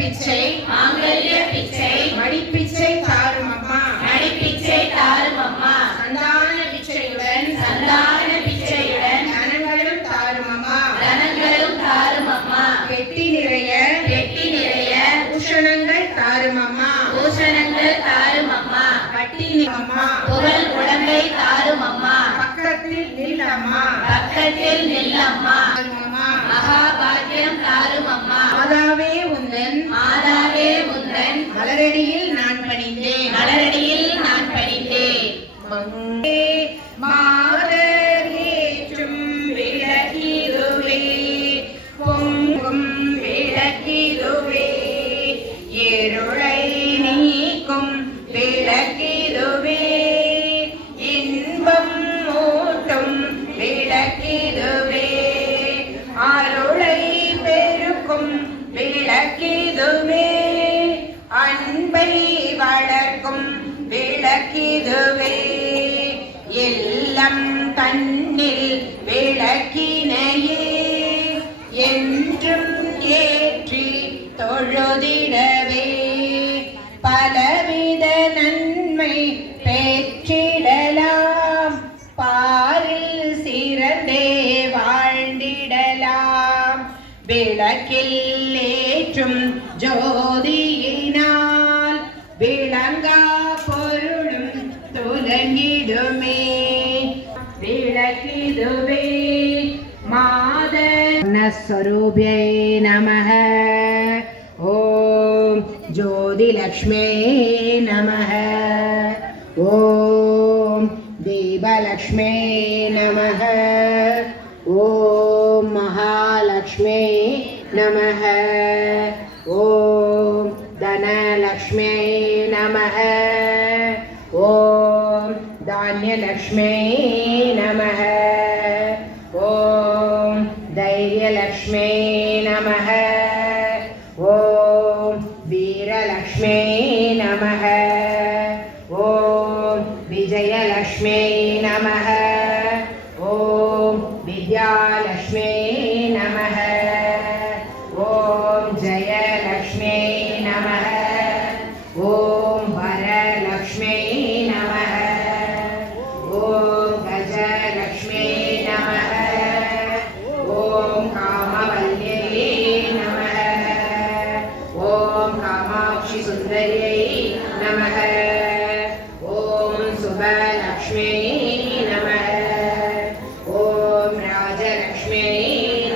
பிச்சை மடிப்பிச்சை தாரும் அம்மா சந்தான பிச்சையுடன் தனங்களும் தாரும் அம்மா பெட்டி நிறைய பூஷணங்கள் தாரும் அம்மா பட்டி அம்மா புகழ் உடம்பை தாரும் அம்மா பக்கத்தில் நில்லம்மா மகாபாக்கியம் தாரும் அம்மா மாதாவே உந்தன் மலரடியில் நான் பணிந்தேன் மாதர் ஏற்றும் விளக்கிதுவே பொங்கும் விளக்கிதுவே இருளை நீக்கும் விளக்கிதுவே இன்பம் ஊட்டும் விளக்கிதுவே அருளை பெருக்கும் விளக்கிதுவே அன்பை வளர்க்கும் விளக்கிதுவே எல்லாம் கண்ணில் விளக்கினையே என்றும் ஏற்றி தொழுதிடவே பலவித நன்மை பெற்றிடலாம் பாரில் சிறந்தே வாழ்ந்திடலாம் விளக்கில் ஏற்றும் ஜோதியினால் விளங்கா பொருளும் துலங்கிடுமே விளக்கிதுவே மாதஸ்வரூபியை நமः ஓம் ஜோதிலக்ஷ்மே நமः ஓம் தீபலக்ஷ்மே நமः ஓம் மகாலக்ஷ்மே நமः ஓம் தனலக்ஷ்மே நமः ஓம் தானியலக்ஷ்மே நமः ஓம் தைரியலக்ஷ்மே நமः ஓம் வீரலக்ஷ்மே நமः ஓம் விஜயலக்ஷ்மே நமः ஓம் வித்யாலக்ஷ்மே நமः ஓம் ஜயலக்ஷ்மே நமः ஓம் வரலக்ஷ்மே நமः ஓம் கஜலக்ஷ்மே நமः ஓம் காமவல்யை நமः ஓம் காமாட்சி சுந்தரியை நமः ஓம் சுபலக்ஷ்மே நமः ஓம் ராஜலக்ஷ்மே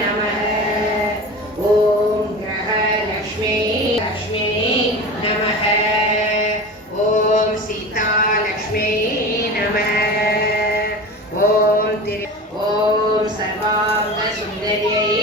நமः ஓம் கிரகலக்ஷ்மே நமः ஓம் சீதாலக்ஷ்மே நமः ஓம் சர்வாங்க சுந்தரியை